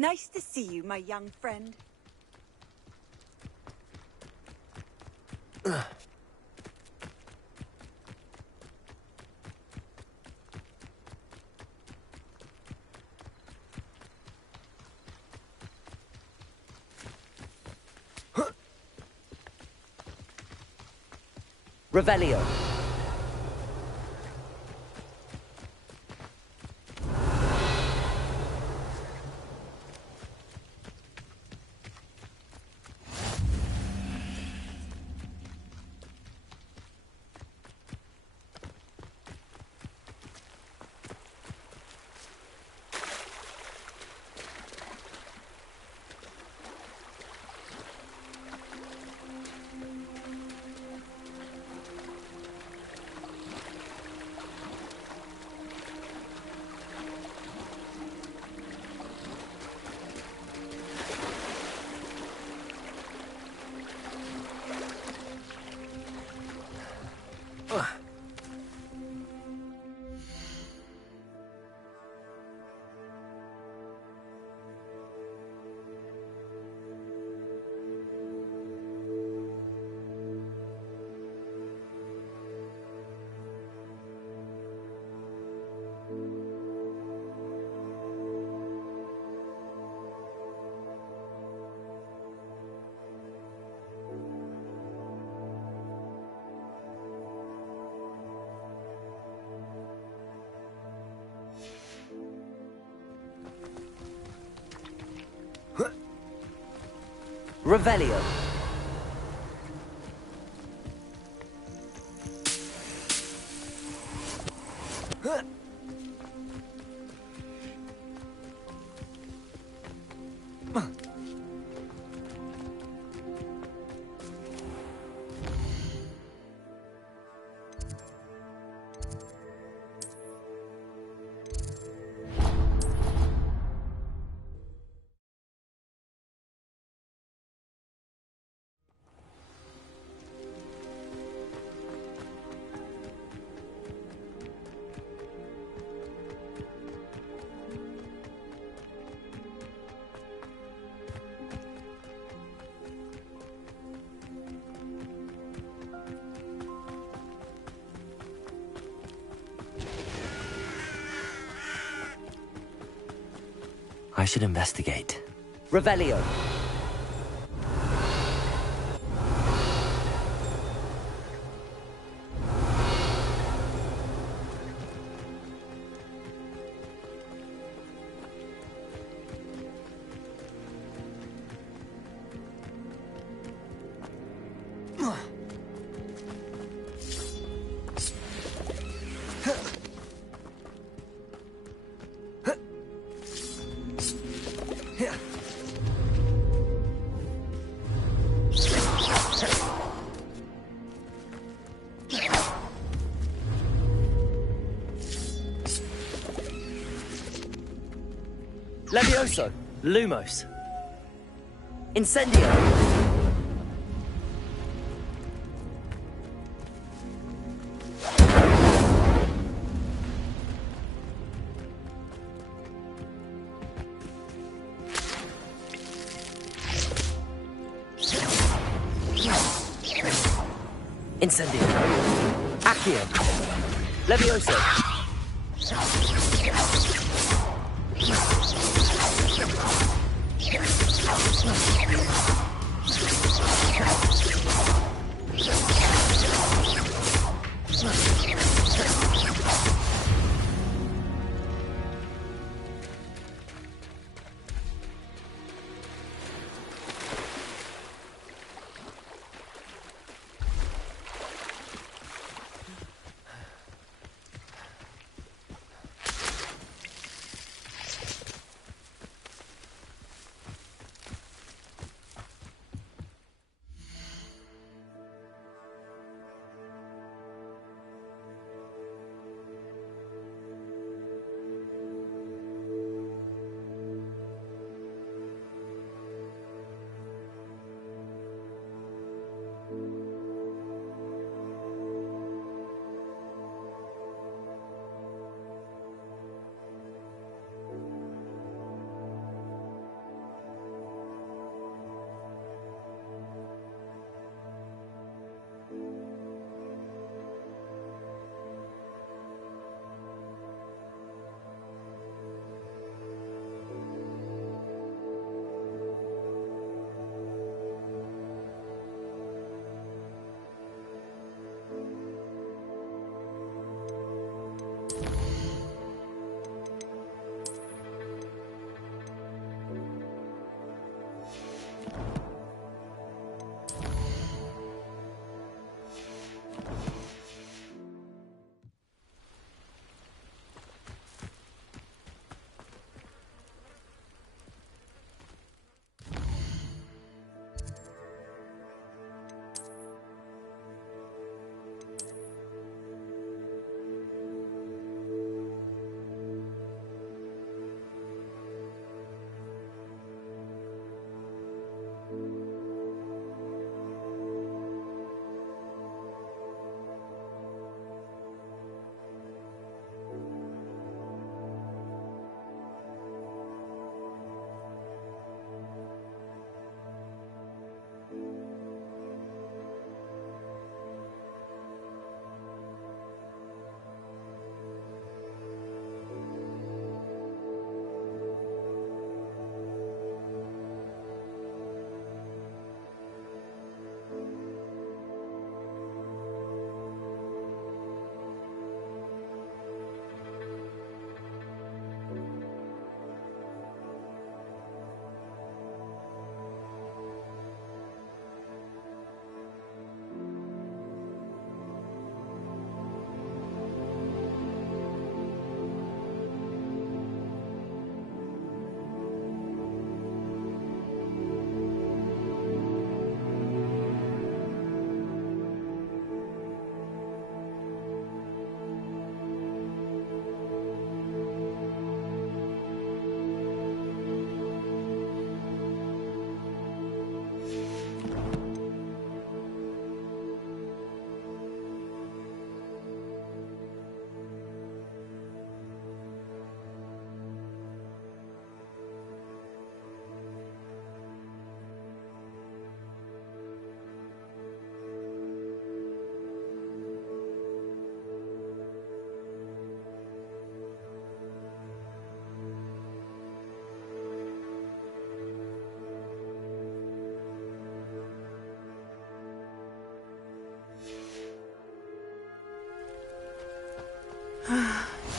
Nice to see you, my young friend. Revelio. Revelio. I should investigate. Revelio. Levioso. Lumos. Incendio. Incendio. Accio. Levioso.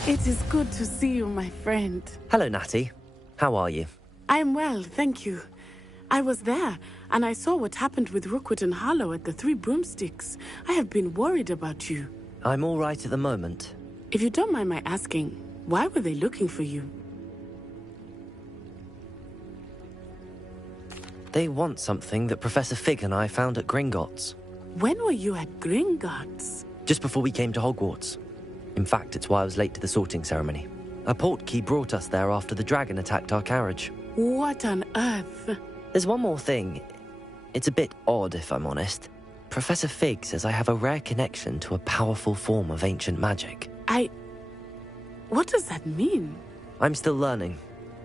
It is good to see you, my friend. Hello, Natty. How are you? I am well, thank you. I was there, and I saw what happened with Rookwood and Harlow at the Three Broomsticks. I have been worried about you. I'm all right at the moment. If you don't mind my asking, why were they looking for you? They want something that Professor Fig and I found at Gringotts. When were you at Gringotts? Just before we came to Hogwarts. In fact, it's why I was late to the sorting ceremony. A portkey brought us there after the dragon attacked our carriage. What on earth? There's one more thing. It's a bit odd, if I'm honest. Professor Fig says I have a rare connection to a powerful form of ancient magic. What does that mean? I'm still learning,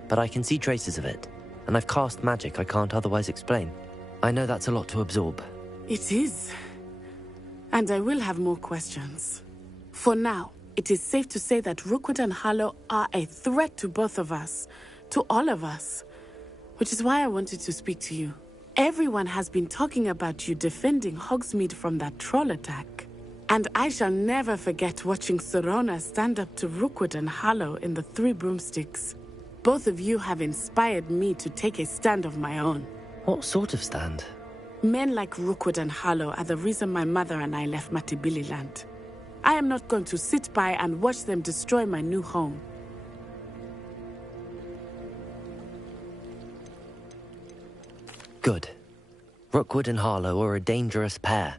but I can see traces of it, and I've cast magic I can't otherwise explain. I know that's a lot to absorb. It is. And I will have more questions. For now, it is safe to say that Rookwood and Harlow are a threat to both of us, to all of us, which is why I wanted to speak to you. Everyone has been talking about you defending Hogsmeade from that troll attack. And I shall never forget watching Sorona stand up to Rookwood and Harlow in the Three Broomsticks. Both of you have inspired me to take a stand of my own. What sort of stand? Men like Rookwood and Harlow are the reason my mother and I left Matabeleland. I am not going to sit by and watch them destroy my new home. Good. Rookwood and Harlow are a dangerous pair.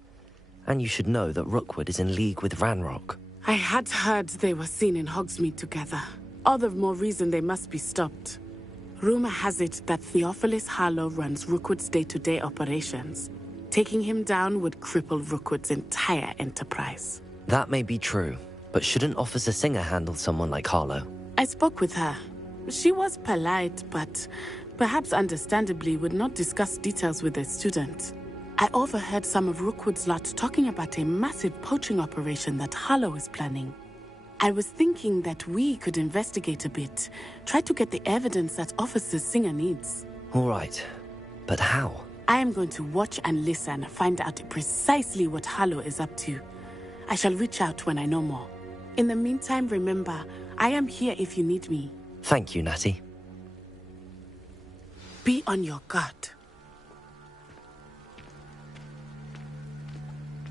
And you should know that Rookwood is in league with Ranrock. I had heard they were seen in Hogsmeade together. All the more reason they must be stopped. Rumor has it that Theophilus Harlow runs Rookwood's day-to-day operations. Taking him down would cripple Rookwood's entire enterprise. That may be true, but shouldn't Officer Singer handle someone like Harlow? I spoke with her. She was polite, but perhaps understandably would not discuss details with a student. I overheard some of Rookwood's lot talking about a massive poaching operation that Harlow is planning. I was thinking that we could investigate a bit, try to get the evidence that Officer Singer needs. All right, but how? I am going to watch and listen, find out precisely what Harlow is up to. I shall reach out when I know more. In the meantime, remember, I am here if you need me. Thank you, Natty. Be on your guard.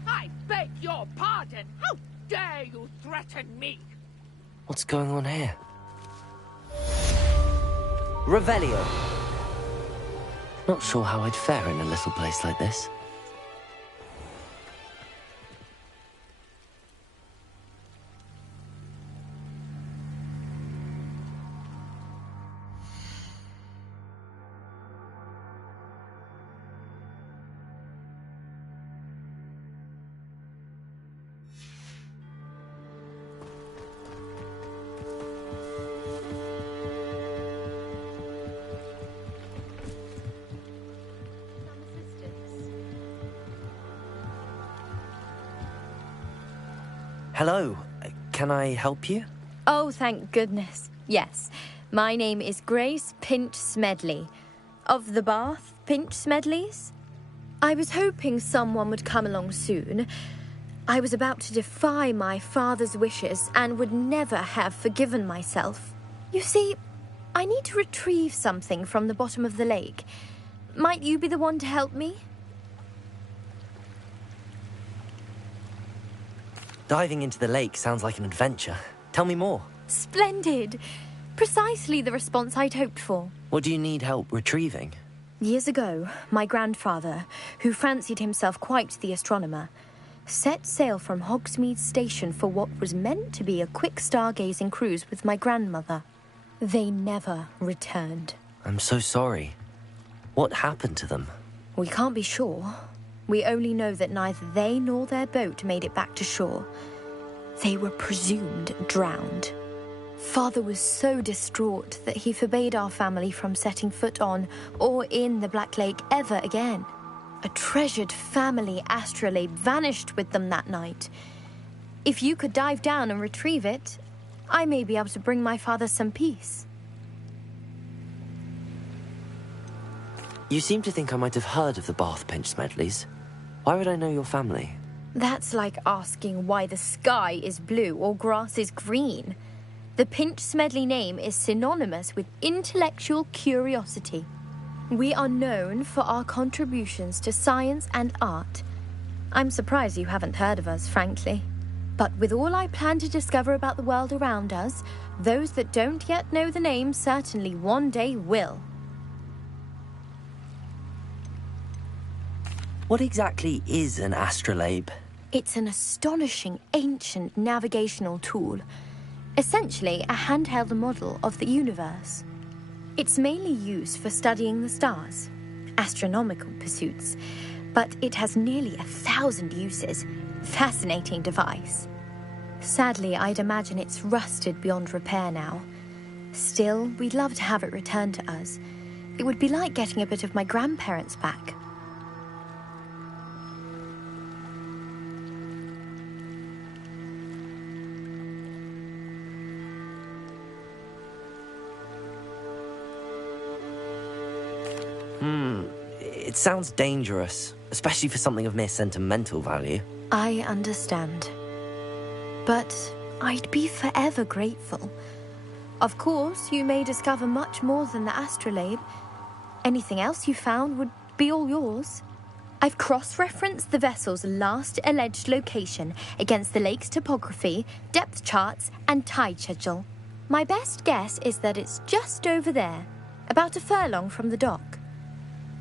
I beg your pardon! How dare you threaten me? What's going on here? Revelio. Not sure how I'd fare in a little place like this. Hello, can I help you? Oh, thank goodness. Yes, my name is Grace Pinch Smedley, of the Bath Pinch Smedleys. I was hoping someone would come along soon. I was about to defy my father's wishes and would never have forgiven myself. You see, I need to retrieve something from the bottom of the lake. Might you be the one to help me? Diving into the lake sounds like an adventure. Tell me more. Splendid! Precisely the response I'd hoped for. What do you need help retrieving? Years ago, my grandfather, who fancied himself quite the astronomer, set sail from Hogsmeade Station for what was meant to be a quick stargazing cruise with my grandmother. They never returned. I'm so sorry. What happened to them? We can't be sure. We only know that neither they nor their boat made it back to shore. They were presumed drowned. Father was so distraught that he forbade our family from setting foot on or in the Black Lake ever again. A treasured family astrolabe vanished with them that night. If you could dive down and retrieve it, I may be able to bring my father some peace. You seem to think I might have heard of the Bath Pinch Smedleys. Why would I know your family? That's like asking why the sky is blue or grass is green. The Pinch Smedley name is synonymous with intellectual curiosity. We are known for our contributions to science and art. I'm surprised you haven't heard of us, frankly. But with all I plan to discover about the world around us, those that don't yet know the name certainly one day will. What exactly is an astrolabe? It's an astonishing ancient navigational tool. Essentially, a handheld model of the universe. It's mainly used for studying the stars, astronomical pursuits, but it has nearly 1,000 uses. Fascinating device. Sadly, I'd imagine it's rusted beyond repair now. Still, we'd love to have it returned to us. It would be like getting a bit of my grandparents back. It sounds dangerous, especially for something of mere sentimental value. I understand. But I'd be forever grateful. Of course, you may discover much more than the astrolabe. Anything else you found would be all yours. I've cross-referenced the vessel's last alleged location against the lake's topography, depth charts, and tide schedule. My best guess is that it's just over there, about a furlong from the dock.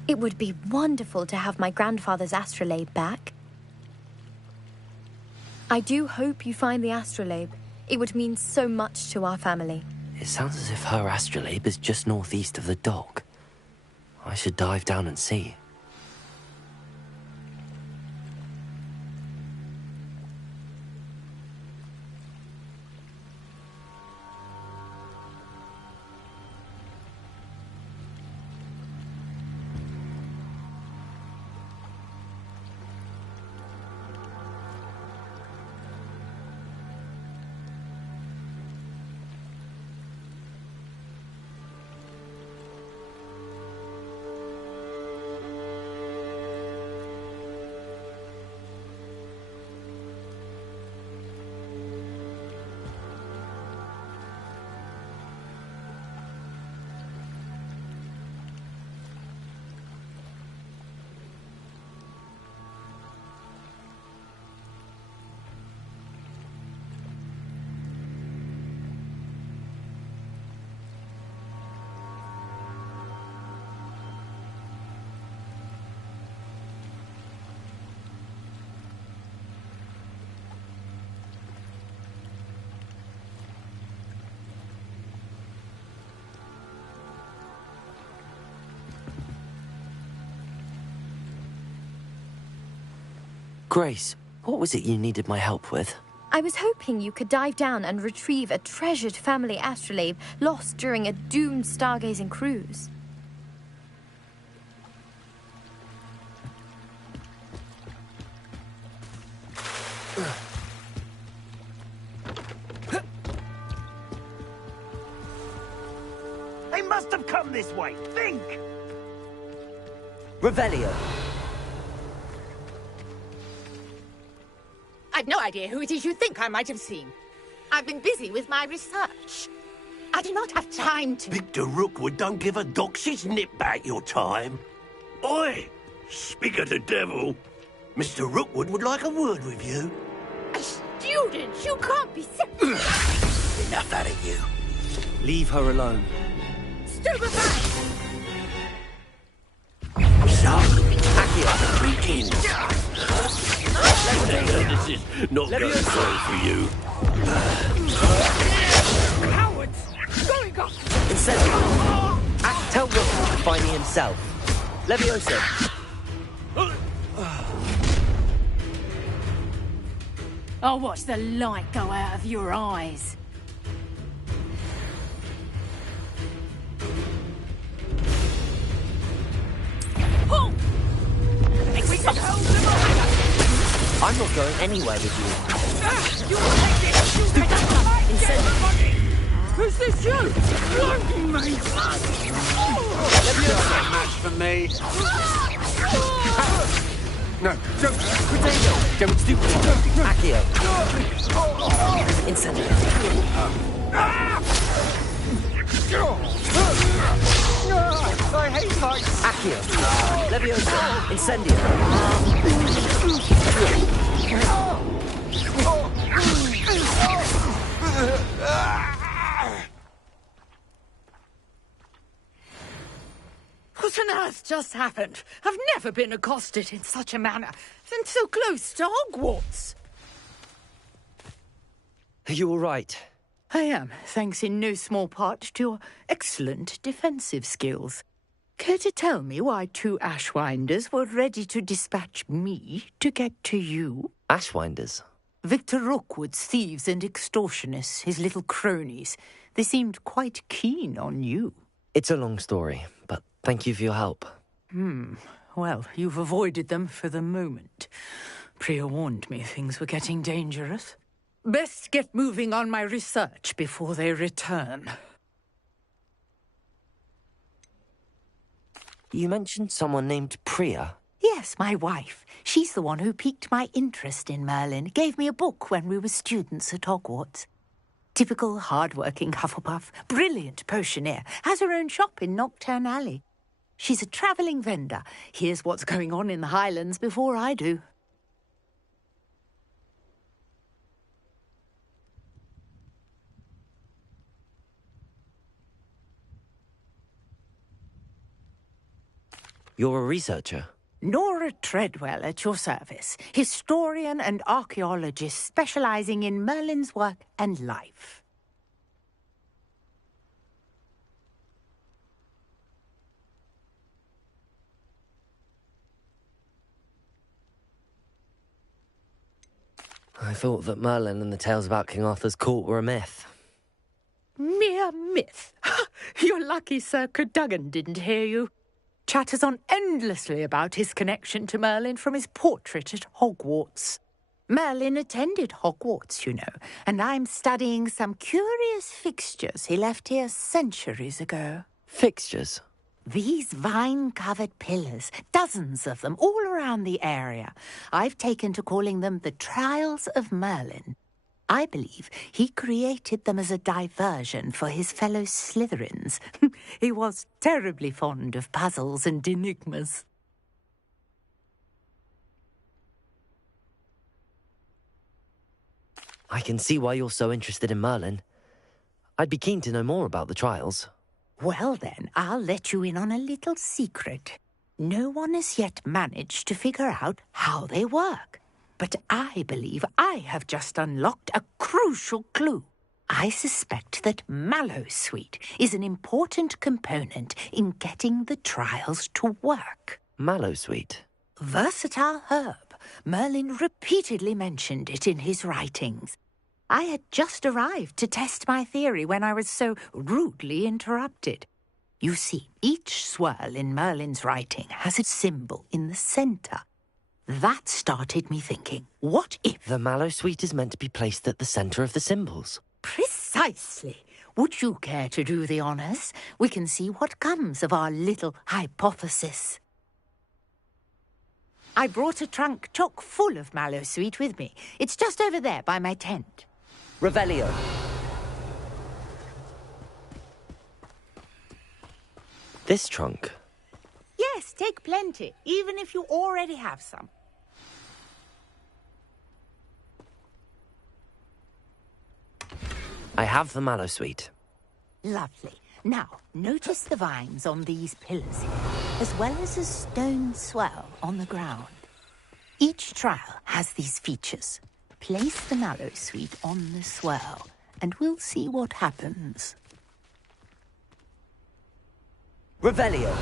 It would be wonderful to have my grandfather's astrolabe back. I do hope you find the astrolabe. It would mean so much to our family. It sounds as if her astrolabe is just northeast of the dock. I should dive down and see. Grace, what was it you needed my help with? I was hoping you could dive down and retrieve a treasured family astrolabe lost during a doomed stargazing cruise. They must have come this way. Think! Revelio. I've no idea who it is you think I might have seen. I've been busy with my research. I do not have time to... Victor Rookwood don't give a doxy's nip back your time. Oi! Speak of the devil. Mr. Rookwood would like a word with you. A student? You can't be Enough out of you. Leave her alone. stupefied! Son, begin. This is not going well for you. Cowards! Going off! Incendio. Tell Rook to find me himself. Levioso. I'll watch the light go out of your eyes. Oh! If we can hold them off! I'm not going anywhere with you. You will take this! You take that! Who's this you? Blinding me! Not much for me. No, don't do Accio. Incendio. I hate heights. Accio. Leviosa. Incendio. What on earth just happened? I've never been accosted in such a manner, and so close to Hogwarts. Are you all right? I am, thanks in no small part to your excellent defensive skills. Care to tell me why 2 Ashwinders were ready to dispatch me to get to you? Ashwinders? Victor Rookwood's thieves and extortionists, his little cronies. They seemed quite keen on you. It's a long story, but thank you for your help. Well, you've avoided them for the moment. Priya warned me things were getting dangerous. Best get moving on my research before they return. You mentioned someone named Priya. Yes, my wife. She's the one who piqued my interest in Merlin. Gave me a book when we were students at Hogwarts. Typical hard-working Hufflepuff. Brilliant potioneer. Has her own shop in Knockturn Alley. She's a travelling vendor. Hears what's going on in the Highlands before I do. You're a researcher? Nora Treadwell at your service. Historian and archaeologist specialising in Merlin's work and life. I thought that Merlin and the tales about King Arthur's court were a myth. Mere myth. You're lucky Sir Cadogan didn't hear you. Chatters on endlessly about his connection to Merlin from his portrait at Hogwarts. Merlin attended Hogwarts, you know, and I'm studying some curious fixtures he left here centuries ago. Fixtures? These vine-covered pillars, dozens of them, all around the area. I've taken to calling them the Trials of Merlin. I believe he created them as a diversion for his fellow Slytherins. He was terribly fond of puzzles and enigmas. I can see why you're so interested in Merlin. I'd be keen to know more about the trials. Well then, I'll let you in on a little secret. No one has yet managed to figure out how they work. But I believe I have just unlocked a crucial clue. I suspect that Mallowsweet is an important component in getting the trials to work. Mallowsweet? Versatile herb. Merlin repeatedly mentioned it in his writings. I had just arrived to test my theory when I was so rudely interrupted. You see, each swirl in Merlin's writing has a symbol in the centre. That started me thinking, what if... The Mallowsweet is meant to be placed at the centre of the symbols. Precisely. Would you care to do the honours? We can see what comes of our little hypothesis. I brought a trunk chock full of Mallowsweet with me. It's just over there by my tent. Revelio. This trunk? Yes, take plenty, even if you already have some. I have the Mallowsweet. Lovely. Now, notice the vines on these pillars here, as well as a stone swell on the ground. Each trial has these features. Place the Mallowsweet on the swell, and we'll see what happens. Revelio.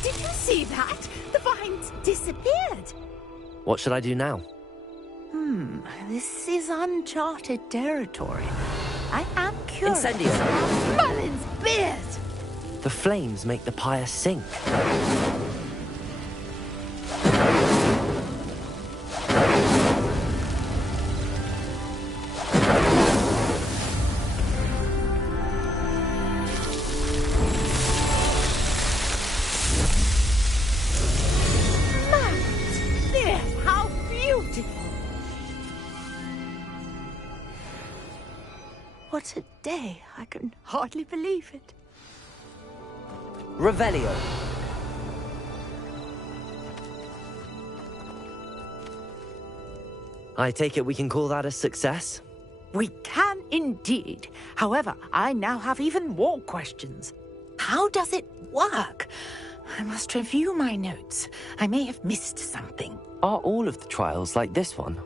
Did you see that? The vines disappeared. What should I do now? This is uncharted territory. I am curious. Incendio. Merlin's beard! The flames make the pyre sink. what a day. I can hardly believe it. Revelio. I take it we can call that a success? We can indeed. However, I now have even more questions. How does it work? I must review my notes. I may have missed something. Are all of the trials like this one?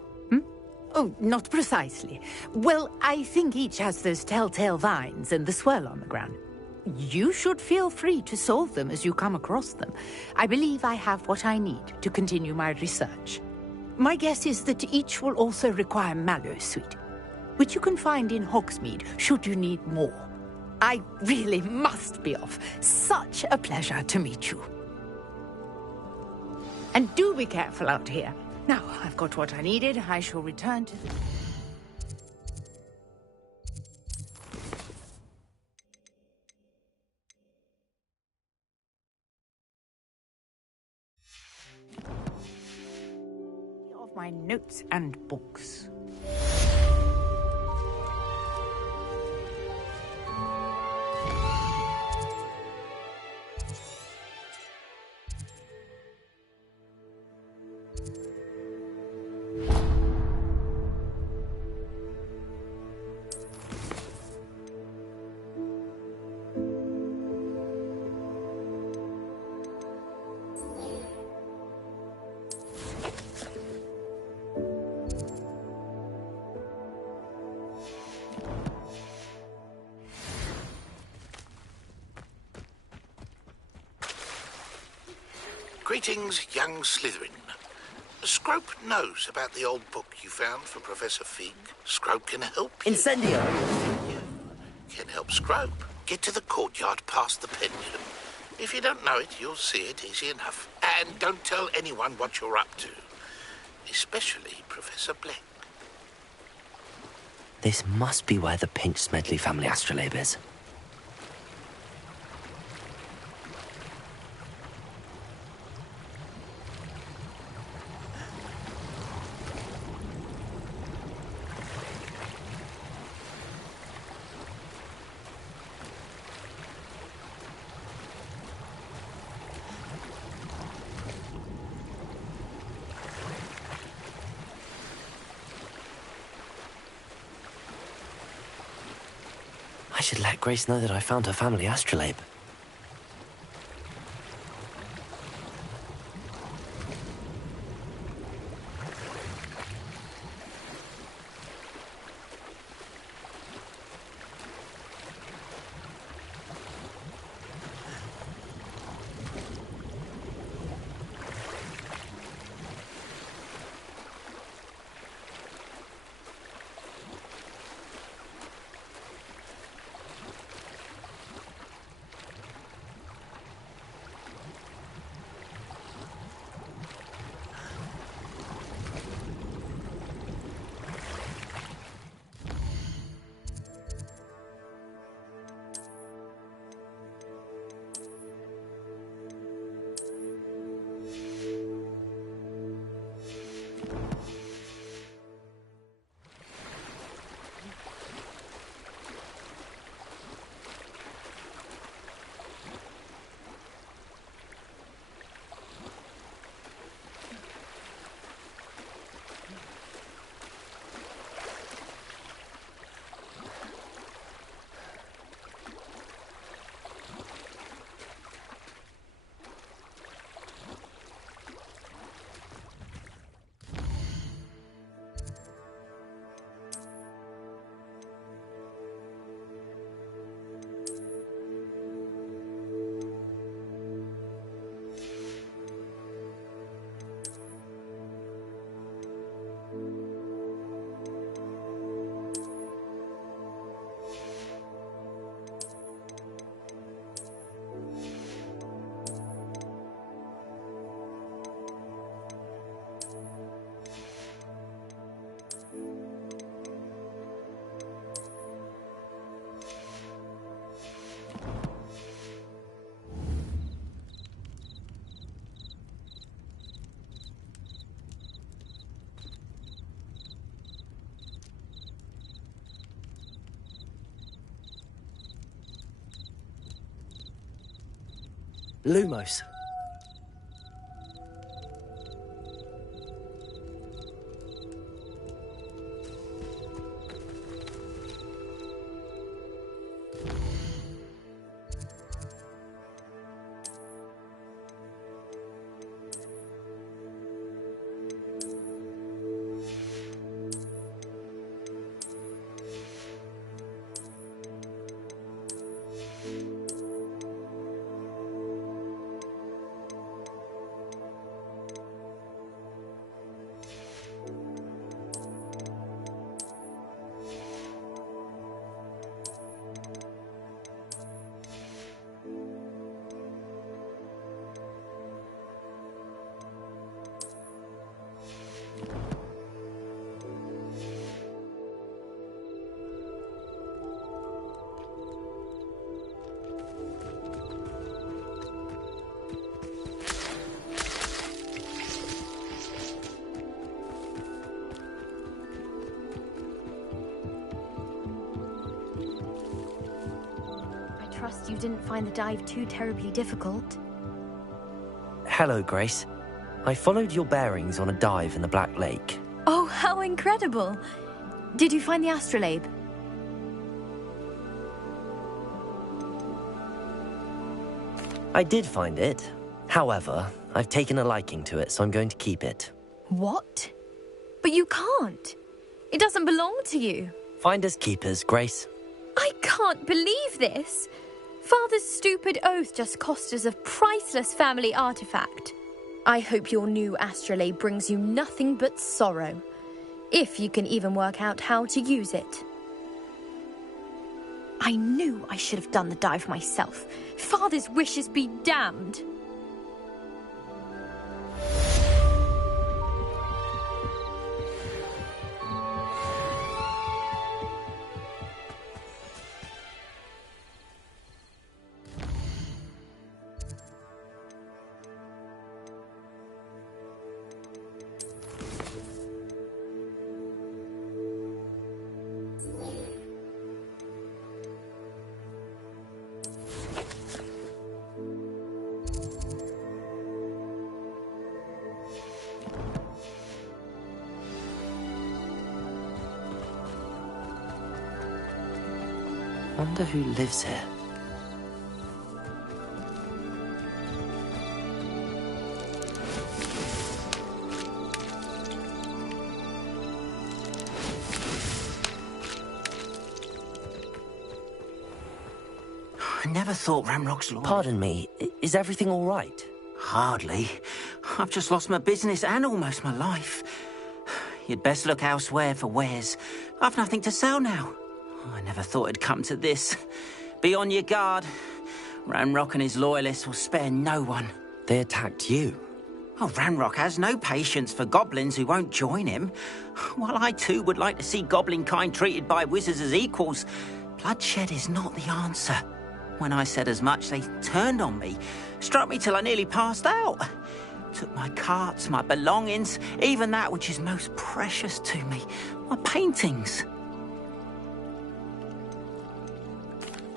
Oh, not precisely. Well, I think each has those telltale vines and the swirl on the ground. You should feel free to solve them as you come across them. I believe I have what I need to continue my research. My guess is that each will also require Mallowsweet, which you can find in Hogsmeade should you need more. I really must be off. Such a pleasure to meet you. And do be careful out here. Now, I've got what I needed. I shall return to... of my notes and books. Greetings, young Slytherin. Scrope knows about the old book you found for Professor Fig. Scrope can help you. Incendio! Can help Scrope get to the courtyard past the pendulum. If you don't know it, you'll see it easy enough. And don't tell anyone what you're up to. Especially Professor Black. This must be where the Pinch-Smedley family astrolabe is. I should let Grace know that I found her family astrolabe. Lumos. Trust you didn't find the dive too terribly difficult. Hello, Grace. I followed your bearings on a dive in the Black Lake. Oh, how incredible! Did you find the astrolabe? I did find it. However, I've taken a liking to it, so I'm going to keep it. What? But you can't. It doesn't belong to you. Finders keepers, Grace. I can't believe this. Father's stupid oath just cost us a priceless family artifact. I hope your new astrolabe brings you nothing but sorrow, if you can even work out how to use it. I knew I should have done the dive myself. Father's wishes be damned. Wonder who lives here. I never thought Ramrock's law. Pardon me, is everything all right? Hardly. I've just lost my business and almost my life. You'd best look elsewhere for wares. I've nothing to sell now. I never thought it'd come to this. Be on your guard. Ranrock and his loyalists will spare no one. They attacked you? Oh, Ranrock has no patience for goblins who won't join him. While I too would like to see goblin kind treated by wizards as equals, bloodshed is not the answer. When I said as much, they turned on me, struck me till I nearly passed out. Took my carts, my belongings, even that which is most precious to me, my paintings.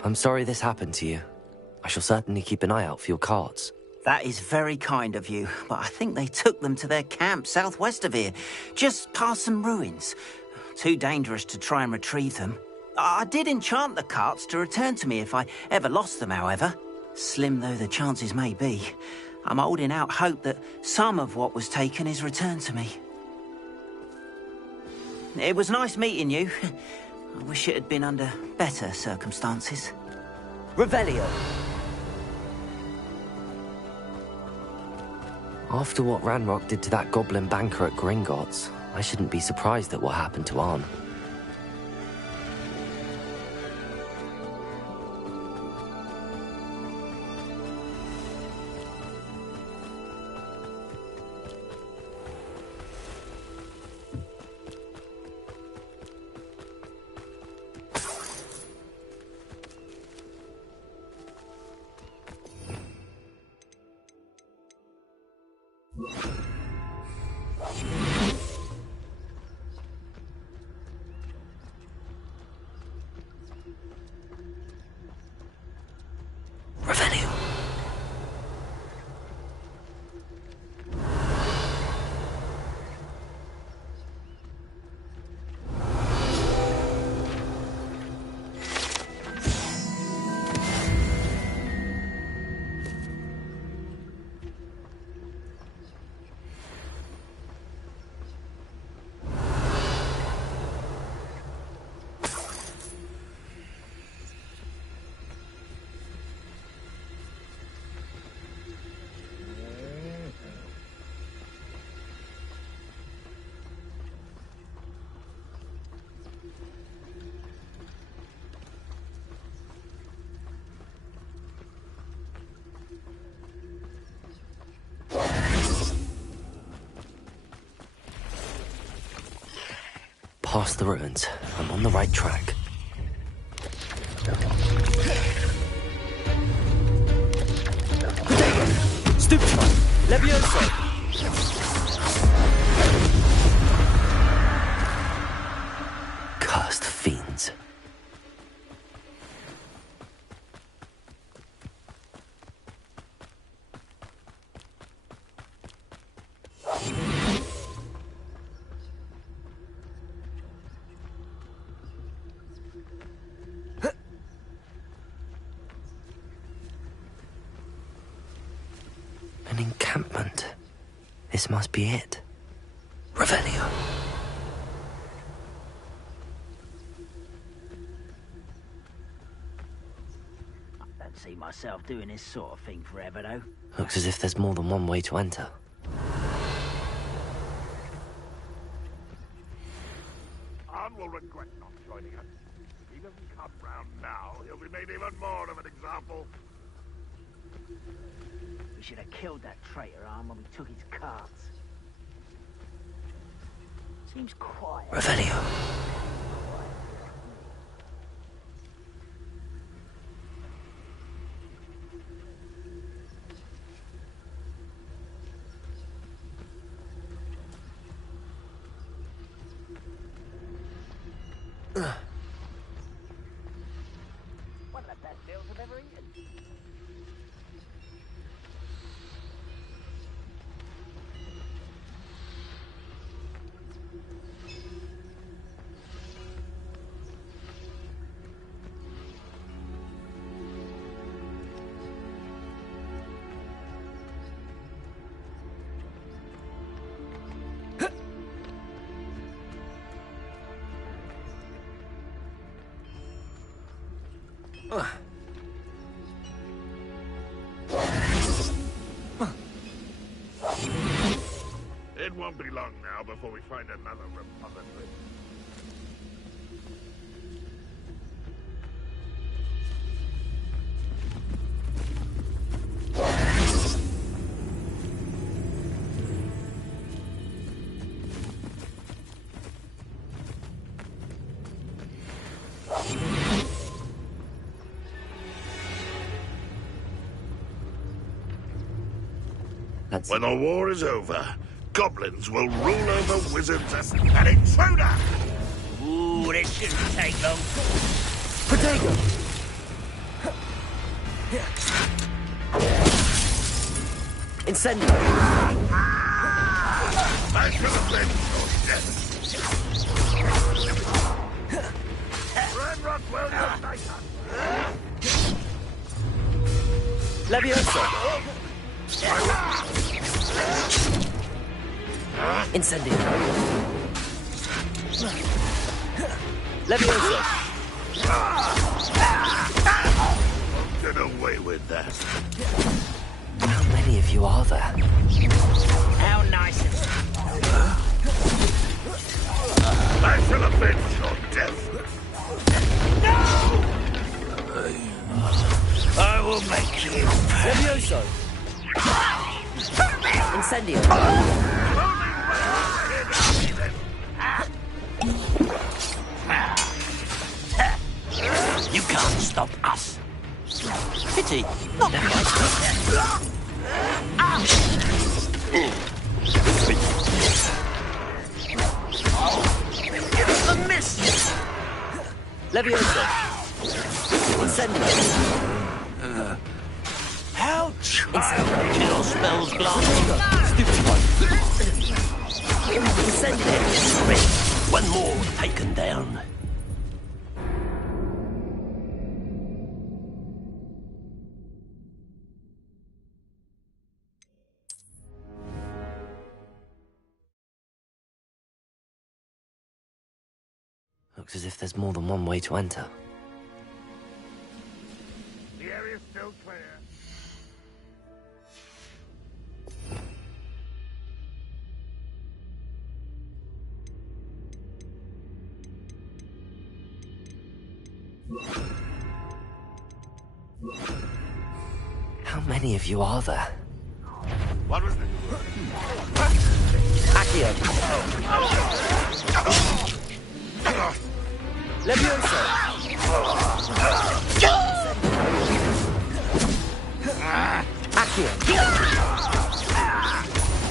I'm sorry this happened to you. I shall certainly keep an eye out for your carts. That is very kind of you, but I think they took them to their camp southwest of here, just past some ruins. Too dangerous to try and retrieve them. I did enchant the carts to return to me if I ever lost them, however. Slim though the chances may be, I'm holding out hope that some of what was taken is returned to me. It was nice meeting you. I wish it had been under better circumstances. Revelio! After what Ranrock did to that goblin banker at Gringotts, I shouldn't be surprised at what happened to Arn. past the ruins. I'm on the right track. Stupid! Levioso! Cursed fiends. An encampment. This must be it. Revelio. Don't see myself doing this sort of thing forever, though. Looks as if there's more than one way to enter. Arn will regret not joining us. If he doesn't come round now, he'll be made even more of an example. We should have killed that traitor, Arn, when we took his carts. Seems quiet. Revelio. One of the best meals I've ever eaten. It won't be long now before we find another repository. When the war is over, goblins will rule over wizards as an intruder! Ooh, this shouldn't take long. Potato! Incendio! I should have been your death! Red William Knighter! Levioso! Incendio! Levioso! Get away with that. How many of you are there? How nice of you. I shall avenge your death. I will make you. Levioso! Incendio! You can't stop us. Pity! Not A miss! Levioso! Incendio! Ouch! Kill spells blast. Stupid one! Incendio! One more taken down. Looks as if there's more than one way to enter. The area's still clear. How many of you are there? What was that? Accio! Levioso! Accio!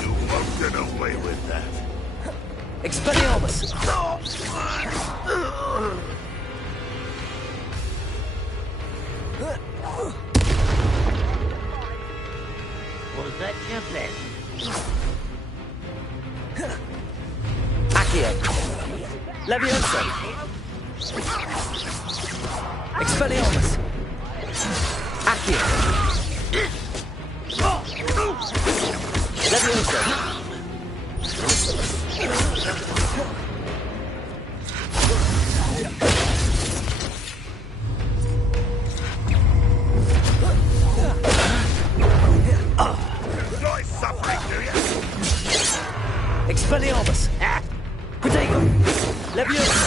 You won't get away with that. Expelliarmus! Was that your best? Accio! Levioso! Expelliarmus! Accio! Levioso! Enjoy suffering, do you? Expelliarmus! Protego! Levioso!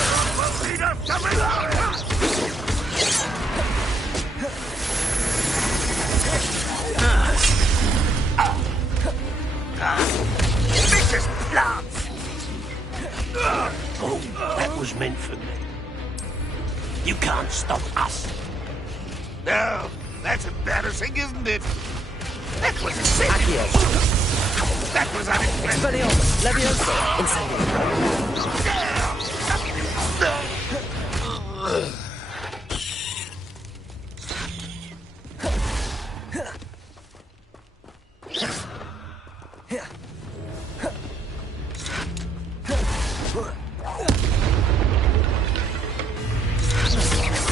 Vicious plants! Oh, that was meant for me. You can't stop us. No, that's embarrassing, isn't it? That was sick! Accio! That was unimpressive! Expelliarmus! Levioso! Incendio!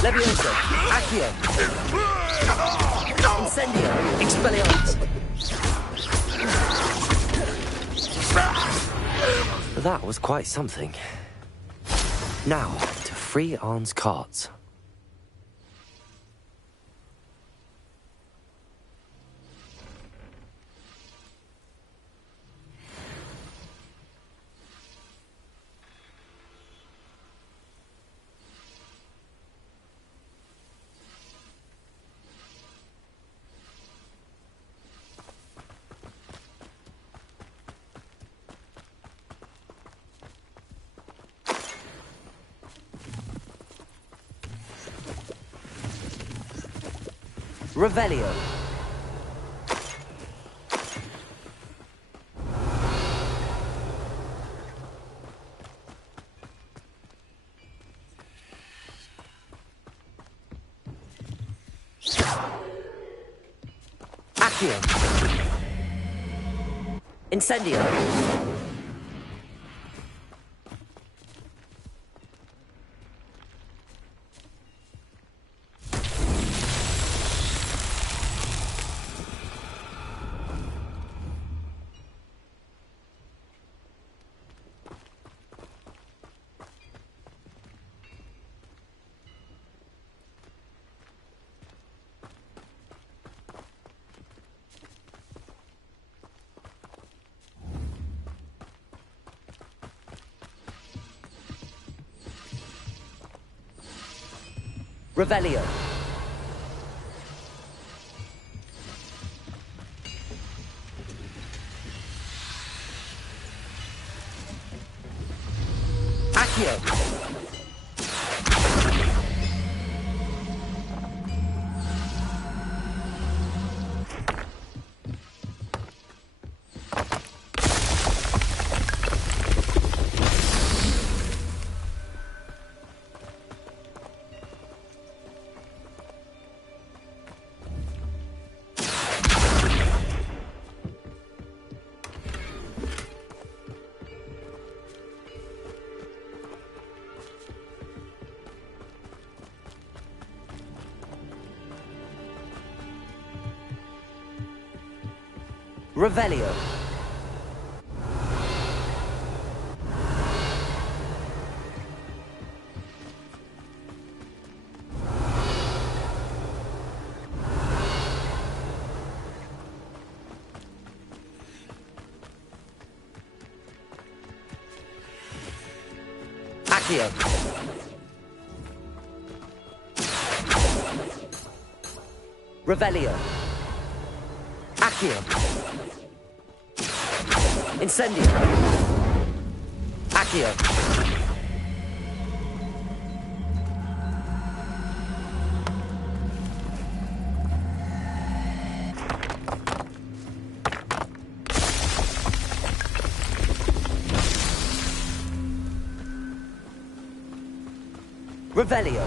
Levioso! Accio! Incendio! Expelliarmus! That was quite something. Now, to free Arn's carts. Revelio. Accio. Incendio. Revelio. Accio. Revelio. Accio. Revelio. Accio. Incendio. Accio. Revelio.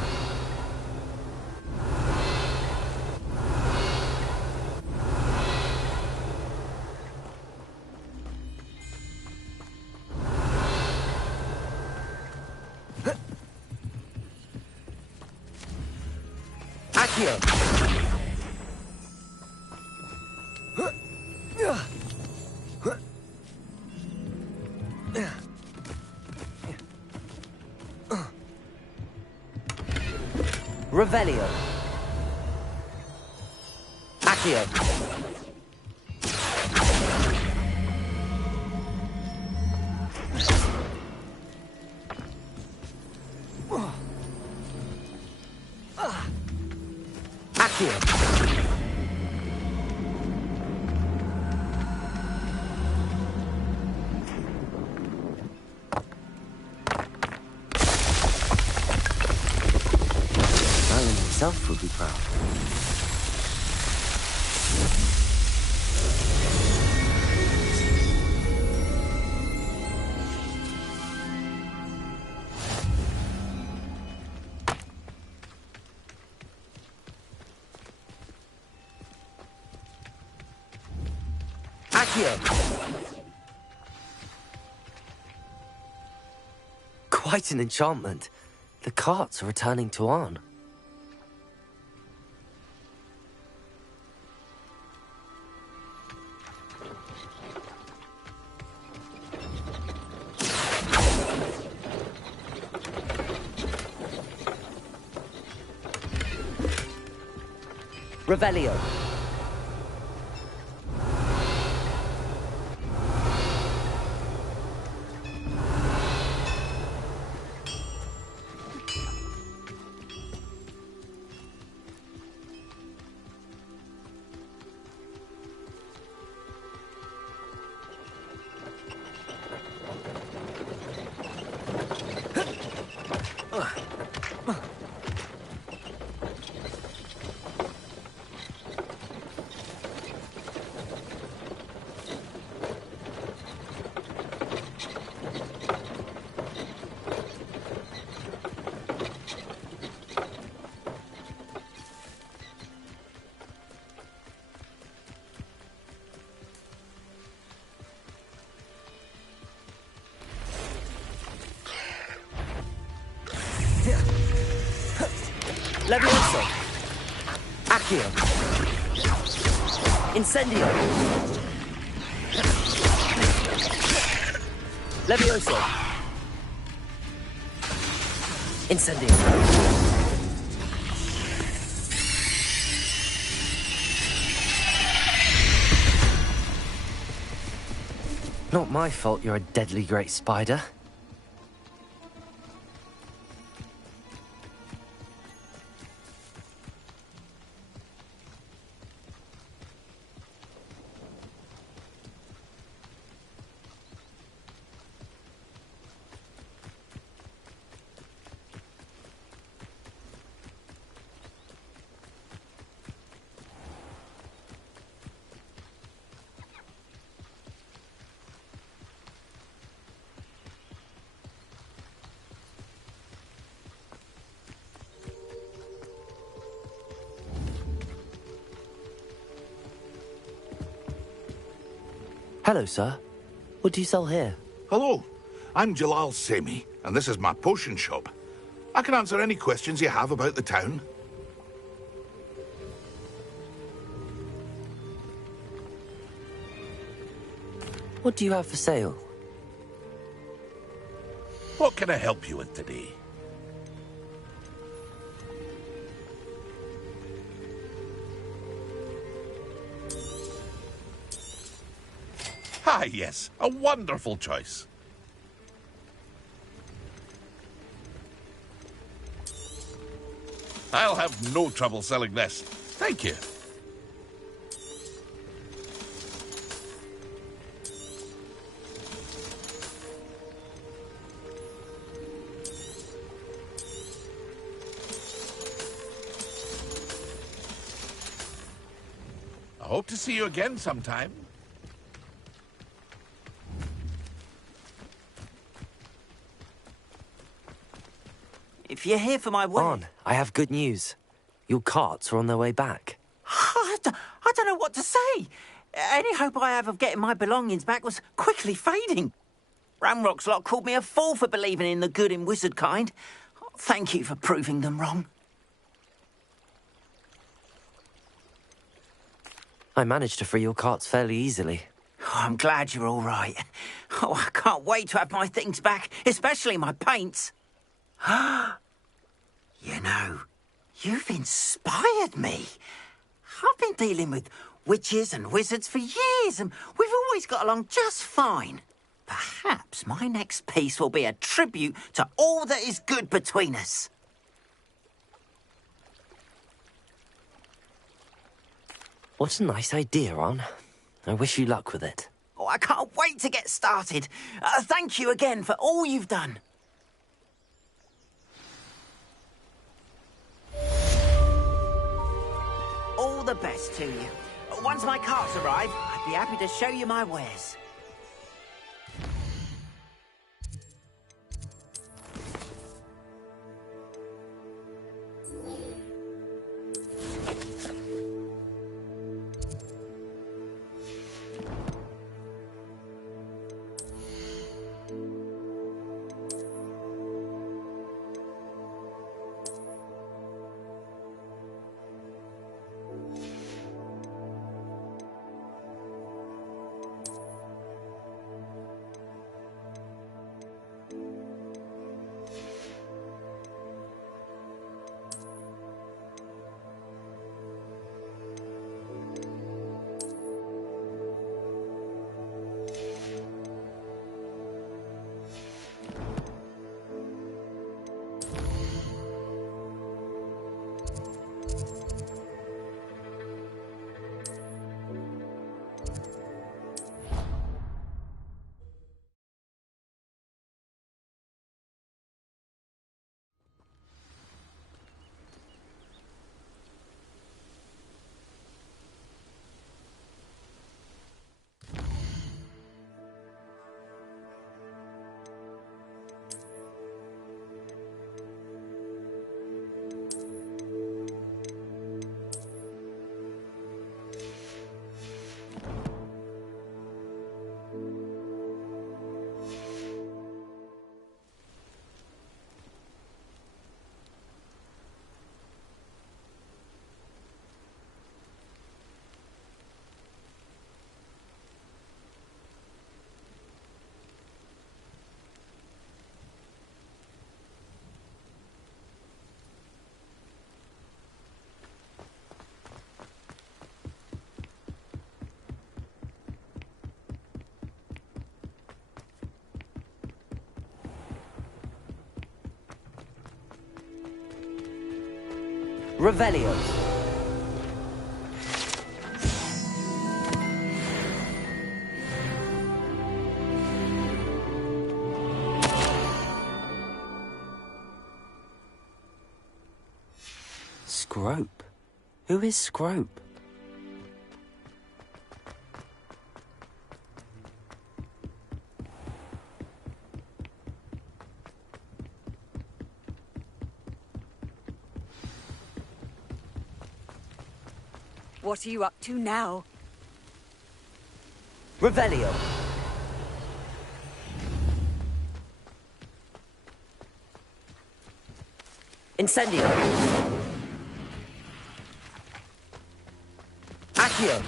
Accio. Revelio. Accio. Accio. Merlin himself would be proud. Quite an enchantment. The carts are returning to Arn. Revelio. Levioso. Accio. Incendio. Levioso. Incendio. Not my fault you're a deadly great spider. Hello, sir. What do you sell here? Hello, I'm Jalal Semi, and this is my potion shop. I can answer any questions you have about the town. What do you have for sale? What can I help you with today? Ah, yes, a wonderful choice. I'll have no trouble selling this. Thank you. I hope to see you again sometime. If you're here for my wedding... On, I have good news. Your carts are on their way back. I don't know what to say. Any hope I have of getting my belongings back was quickly fading. Ramrock's lot called me a fool for believing in the good in wizard kind. Thank you for proving them wrong. I managed to free your carts fairly easily. Oh, I'm glad you're all right. Oh, I can't wait to have my things back, especially my paints. You know, you've inspired me. I've been dealing with witches and wizards for years, and we've always got along just fine. Perhaps my next piece will be a tribute to all that is good between us. What a nice idea, Ron. I wish you luck with it. Oh, I can't wait to get started. Thank you again for all you've done. All the best to you. Once my carts arrive, I'd be happy to show you my wares. Revelio. Scrope? Who is Scrope? What are you up to now? Revelio. Incendio. Accio.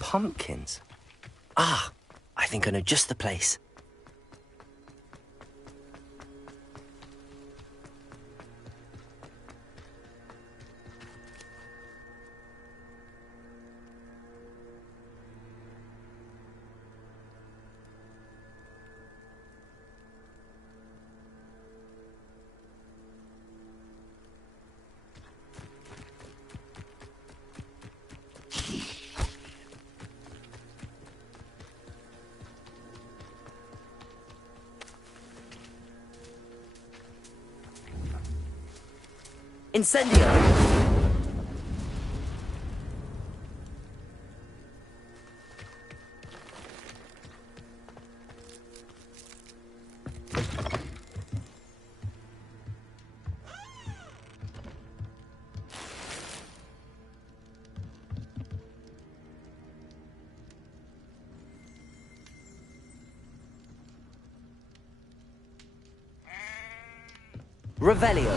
Pumpkins? Ah, I think I know just the place. Incendio! Revelio.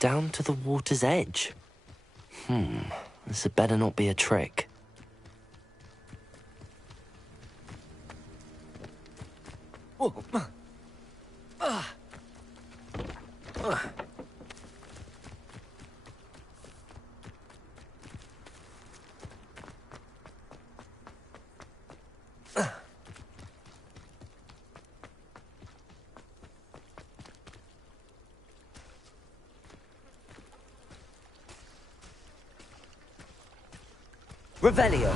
Down to the water's edge. This had better not be a trick. Revelio.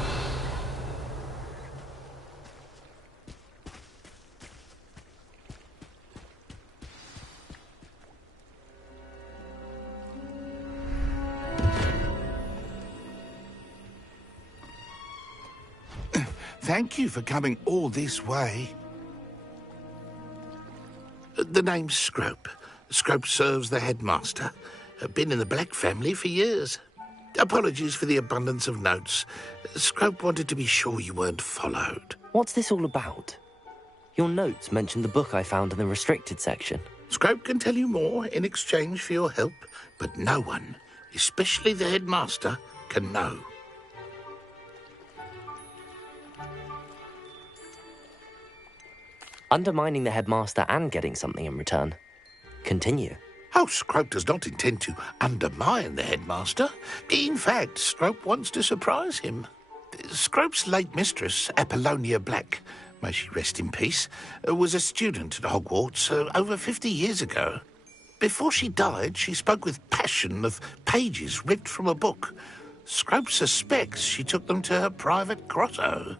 Thank you for coming all this way. The name's Scrope. Scrope serves the headmaster. Been in the Black family for years. Apologies for the abundance of notes. Scrope wanted to be sure you weren't followed. What's this all about? Your notes mentioned the book I found in the restricted section. Scrope can tell you more in exchange for your help, but no one, especially the headmaster, can know. Undermining the headmaster and getting something in return. Continue. Oh, Scrope does not intend to undermine the headmaster. In fact, Scrope wants to surprise him. Scrope's late mistress, Apollonia Black, may she rest in peace, was a student at Hogwarts over 50 years ago. Before she died, she spoke with passion of pages ripped from a book. Scrope suspects she took them to her private grotto.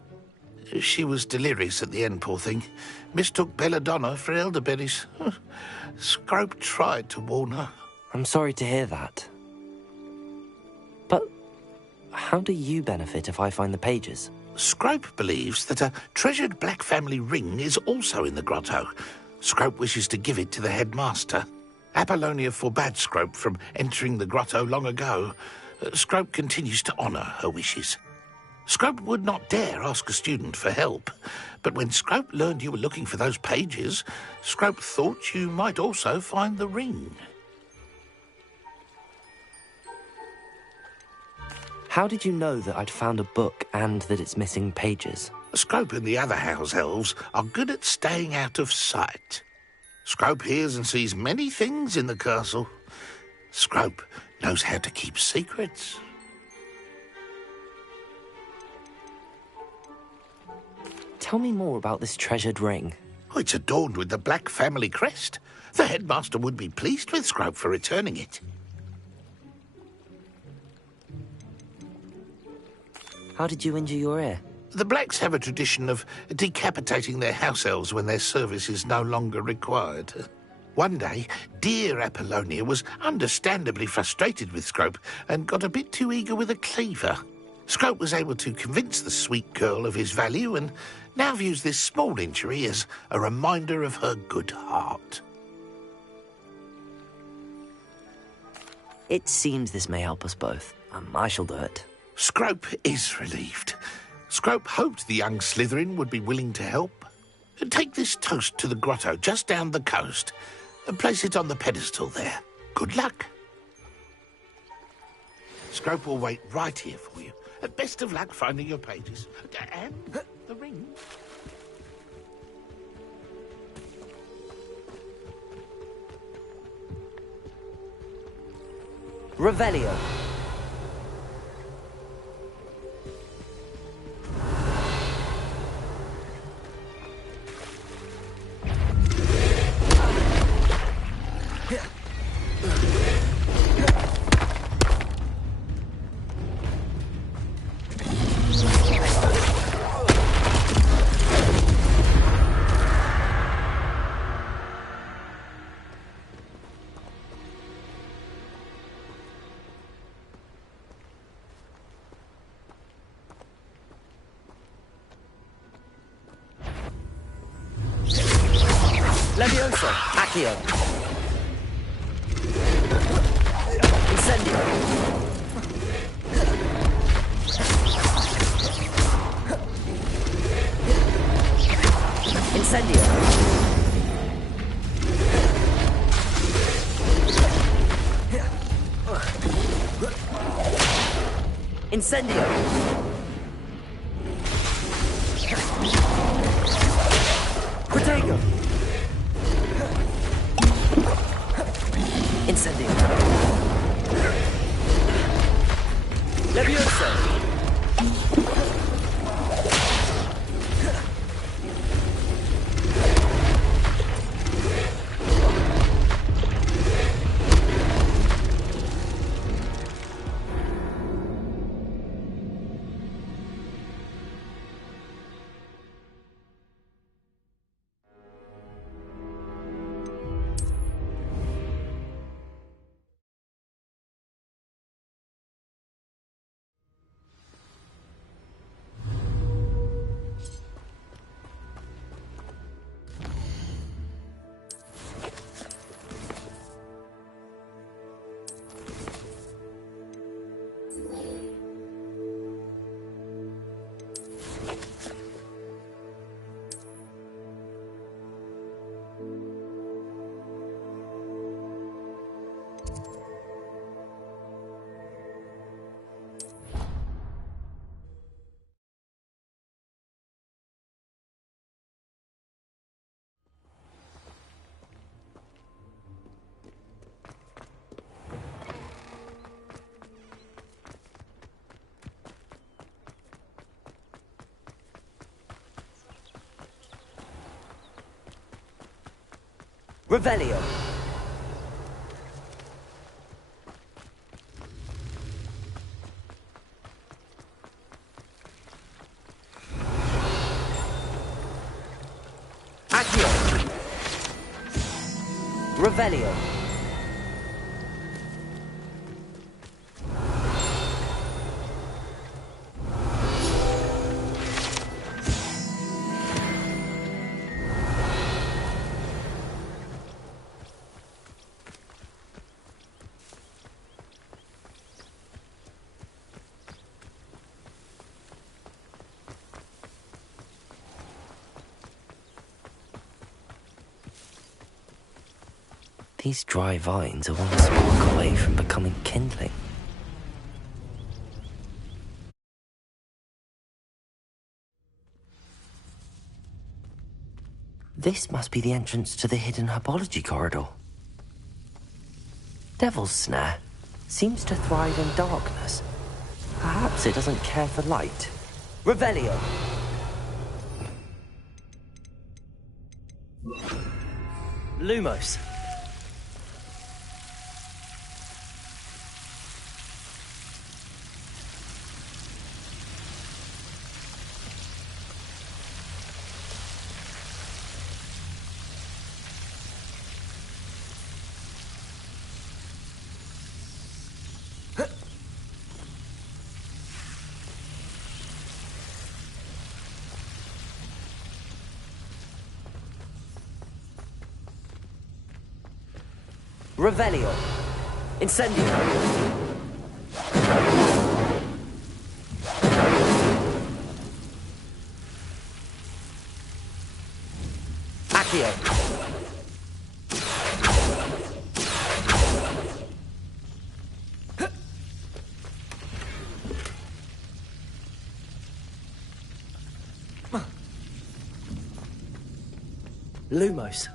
She was delirious at the end, poor thing. Mistook belladonna for elderberries. Scrope tried to warn her. I'm sorry to hear that. But how do you benefit if I find the pages? Scrope believes that a treasured Black family ring is also in the grotto. Scrope wishes to give it to the headmaster. Apollonia forbade Scrope from entering the grotto long ago. Scrope continues to honour her wishes. Scrope would not dare ask a student for help, but when Scrope learned you were looking for those pages, Scrope thought you might also find the ring. How did you know that I'd found a book and that it's missing pages? Scrope and the other house elves are good at staying out of sight. Scrope hears and sees many things in the castle. Scrope knows how to keep secrets. Tell me more about this treasured ring. Oh, it's adorned with the Black family crest. The headmaster would be pleased with Scrope for returning it. How did you injure your ear? The Blacks have a tradition of decapitating their house elves when their service is no longer required. One day, dear Apollonia was understandably frustrated with Scrope and got a bit too eager with a cleaver. Scrope was able to convince the sweet girl of his value and now views this small injury as a reminder of her good heart. It seems this may help us both. I shall do it. Scrope is relieved. Scrope hoped the young Slytherin would be willing to help. Take this toast to the grotto just down the coast and place it on the pedestal there. Good luck. Scrope will wait right here for you. Best of luck finding your pages. And the ring. Revelio. Levioso. Accio. Incendio. Incendio. Incendio. Protego. Incendio. Levioso. Revelio. Accio. Revelio. These dry vines are one spark away from becoming kindling. This must be the entrance to the hidden herbology corridor. Devil's Snare seems to thrive in darkness. Perhaps it doesn't care for light. Revelio. Lumos. Revelio. Incendio. Accio. Lumos.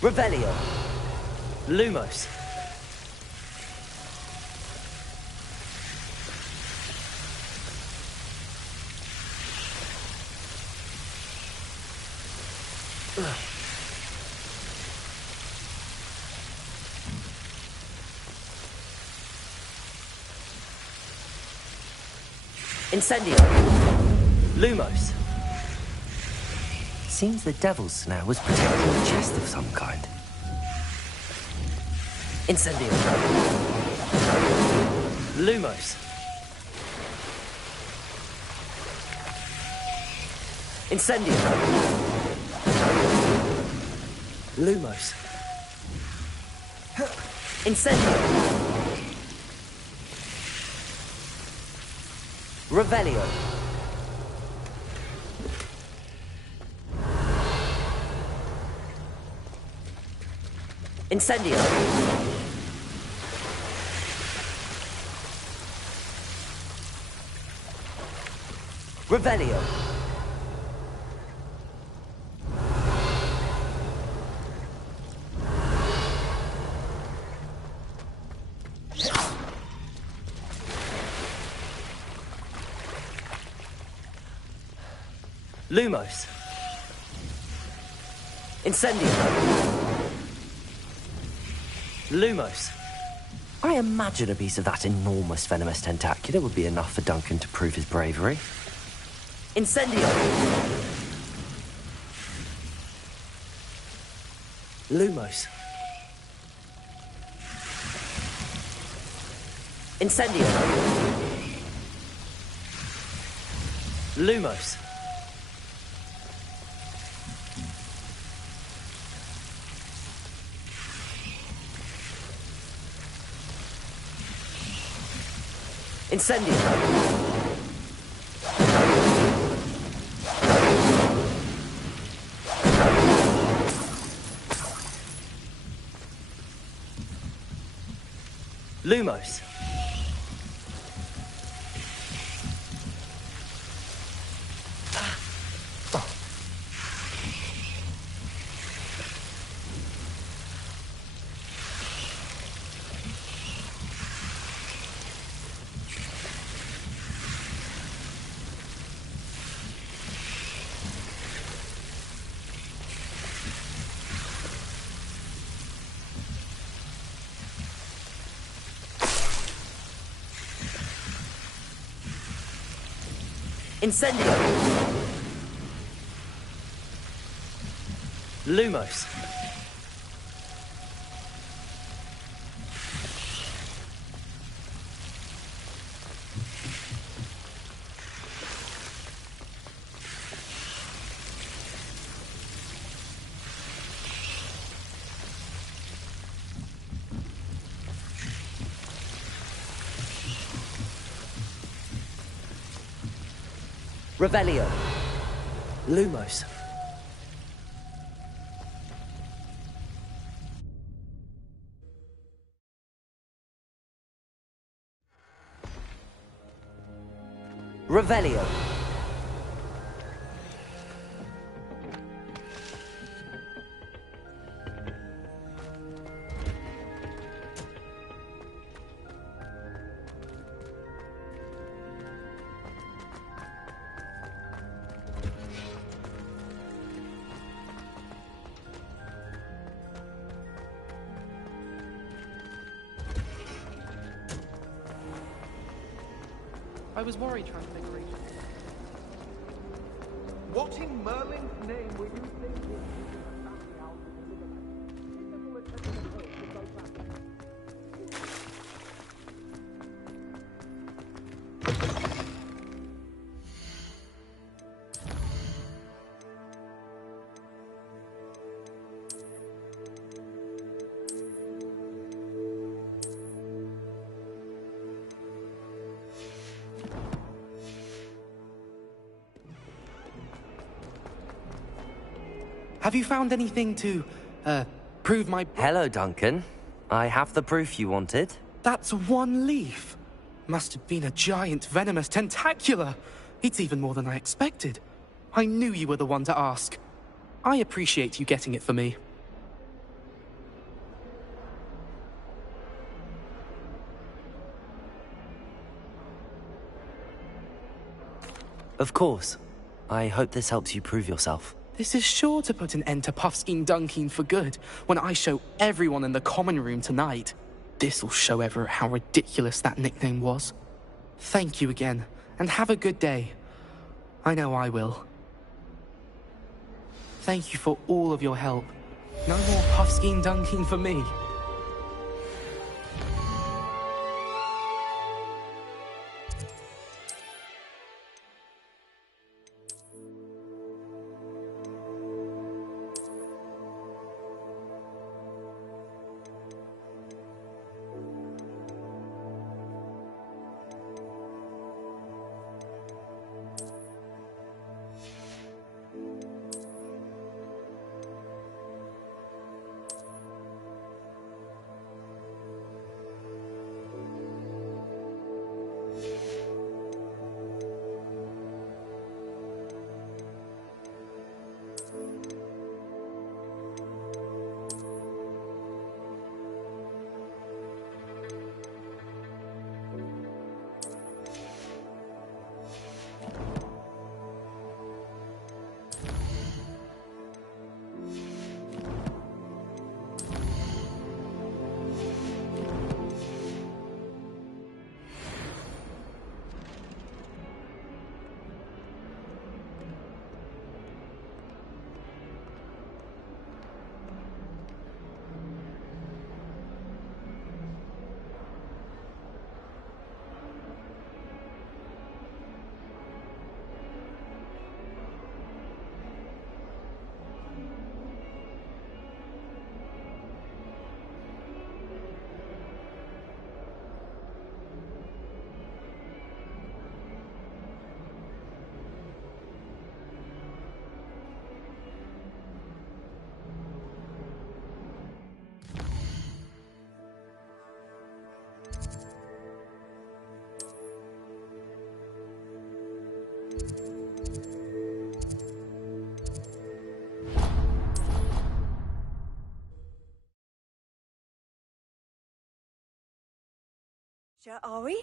Revelio. Lumos. Incendio. Lumos. Seems the devil's snare was protecting a chest of some kind. Incendio. Lumos. Incendio. Lumos. Incendio. Revelio. Incendio. Revelio. Lumos. Incendio. Lumos. I imagine a piece of that enormous venomous tentacular would be enough for Duncan to prove his bravery. Incendio. Lumos. Incendio. Lumos. Incendio. Lumos. Incendio. Lumos. Revelio. Lumos. Revelio. I was worried Transfiguration. What in Merlin's name were you thinking? Have you found anything to, prove my... Hello, Duncan. I have the proof you wanted. That's one leaf. Must have been a giant venomous tentacula. It's even more than I expected. I knew you were the one to ask. I appreciate you getting it for me. Of course. I hope this helps you prove yourself. This is sure to put an end to Puffskein Dunking for good when I show everyone in the common room tonight. This'll show Everett how ridiculous that nickname was. Thank you again, and have a good day. I know I will. Thank you for all of your help. No more Puffskein Dunking for me. Are we?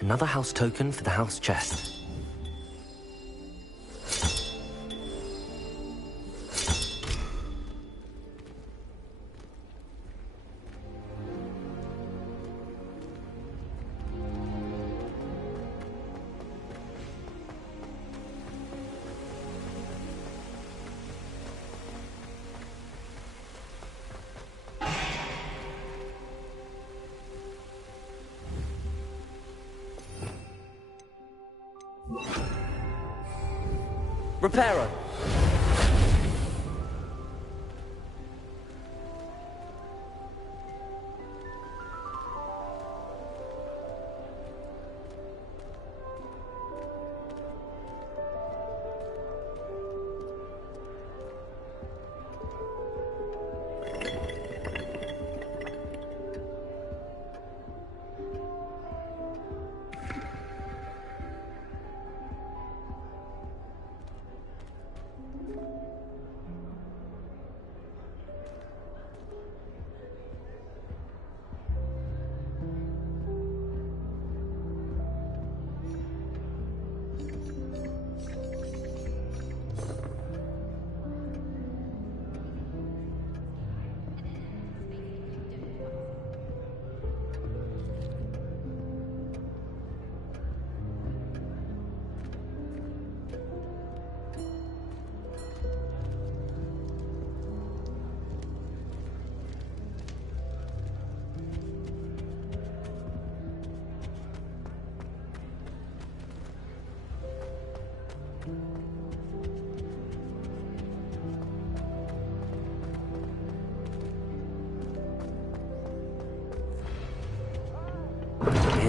Another house token for the house chest. Reparo.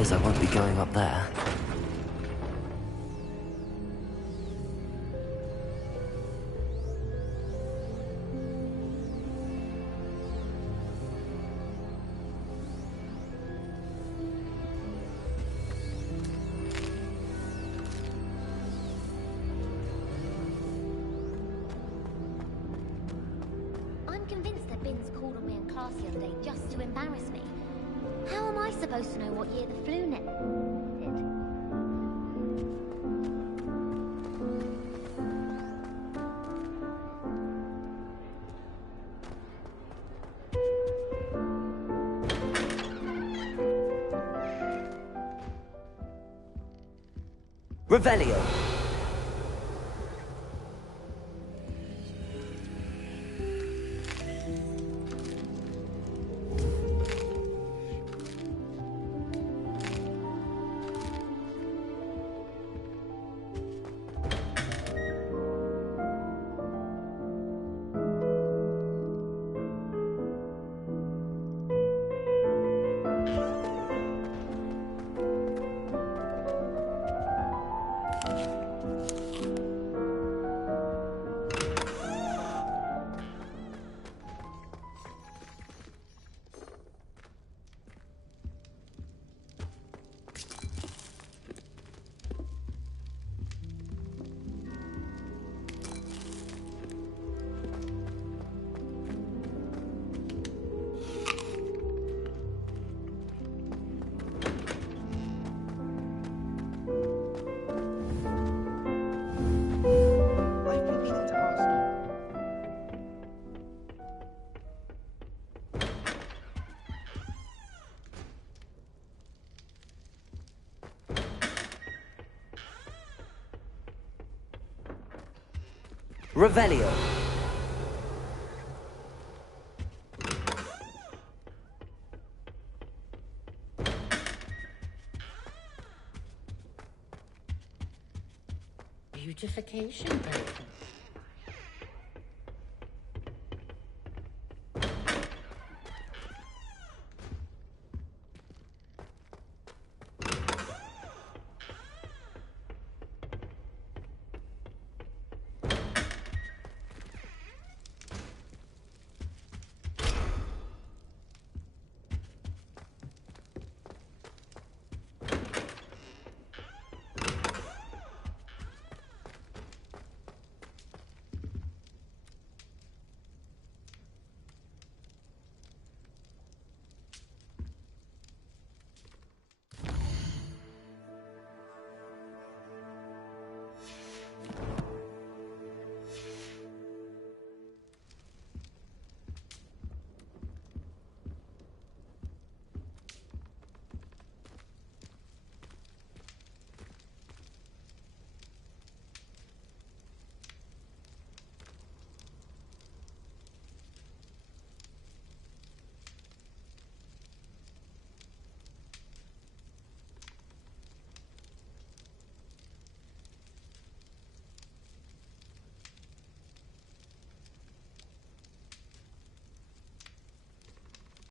appears I won't be going up there. I'm convinced that Binns called on me in class the other day just to embarrass me. How am I supposed to know what year the flu net did? Revelio. Revelio. Beautification potion.